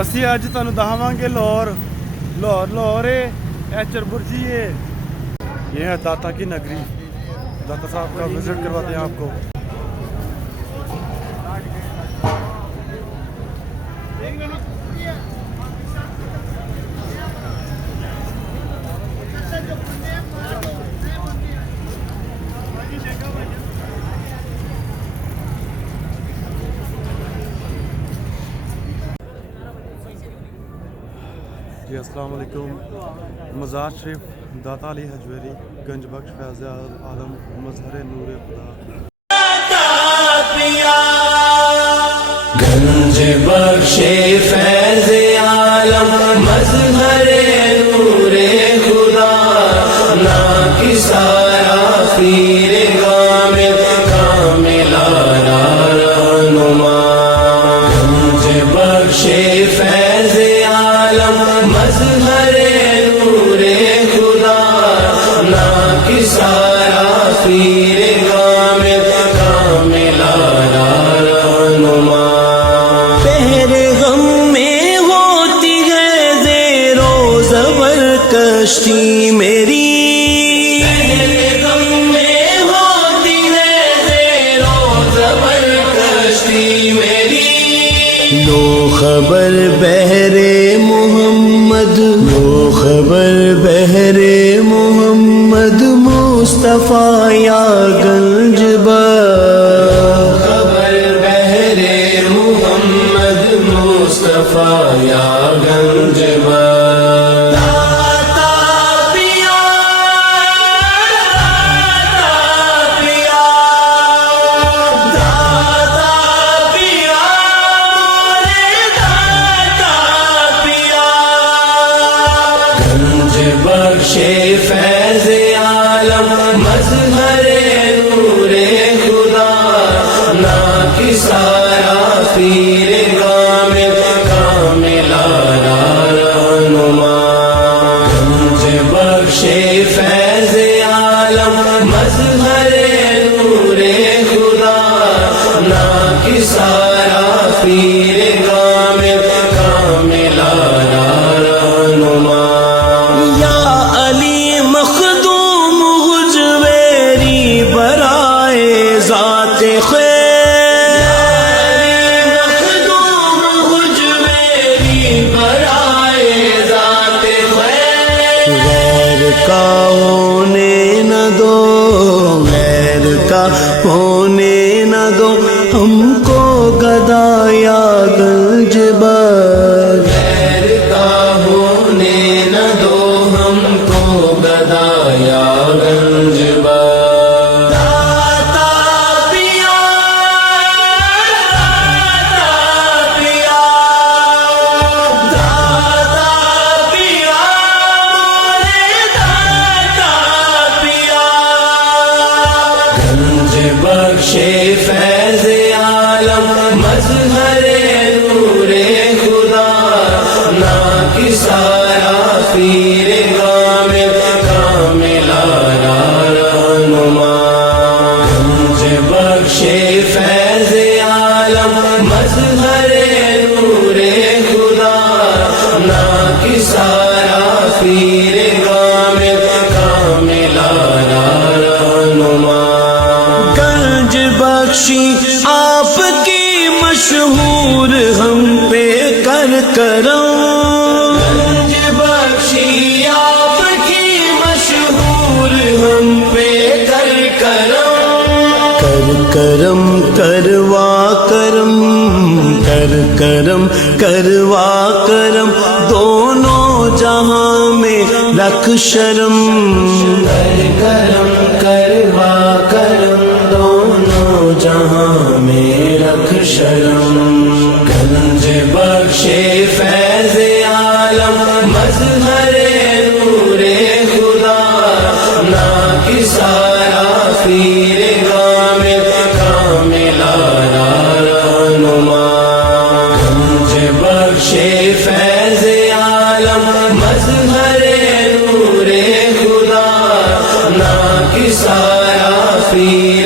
असी अज तुहानू दखावांगे लाहौर। लाहौर है चरबुर्जी है। ये है दाता की नगरी। दाता साहब का विजिट करवाते हैं आपको। जी अस्सलाम वालेकुम। मज़ार शरीफ दाता अली हजवेरी गंज बख्श फैज़ आलम मजहर नूर खुदा। गंज बख्शे फैज़ आलम मजहर नूर खुदा ना की सारा पीर कामिल कामिलाना रहनुमा। गंज बख्शे फैज़ आलम मजहर नूर खुदा ना की सारा पीर कामिल कामिलाना रहनुमा। पहरे गम में होती है ज़ेरो ज़बर कश्ती मेरी। पहरे गम में होती है ज़ेरो ज़बर कश्ती मेरी। लो खबर बहरे मोहम्मद, लो खबर बहरे मोहम्मद मुस्तफ़ा या गंजबर। खबर बहरे मोहम्मद मुस्तफ़ा या गंजबर। बख्शे फैज़ आलम मजहर नूर खुदा ना की सारा पीर कामिल कामिलाना रहनुमा। गंज बख्शे फैज़ आलम मजहर नूर खुदा ना की सारा पीर कामिल कामिलाना रहनुमा। का होने न दो, गैर का होने न दो हमको गदाया गंजबर। गैर का होने न दो हमको गदाया गंजबर। बख्शे फैज़ आलम मजहर नूर खुदा ना की सारा पीर कामिल कामिलाना रहनुमा। गंज बख्शे फैज़ आलम मजहर नूर खुदा ना की सारा पीर कामिल कामिलाना रहनुमा। बख्शी आपकी मशहूर हम पे कर करम। गंज बख्शी आपकी मशहूर हम पे कर करम। कर करम करवा करम, कर करम करवा करम दोनों जहां में रख शर्म। कर करम करवा करम दोनों जहां में रख शर्म। गंज बख्शे फैज़ आलम मजहर नूर खुदा ना की सारा पीर कामिल कामिलाना रहनुमा। गंज बख्शे फैज़ आलम मजहर नूर खुदा ना की सारा पीर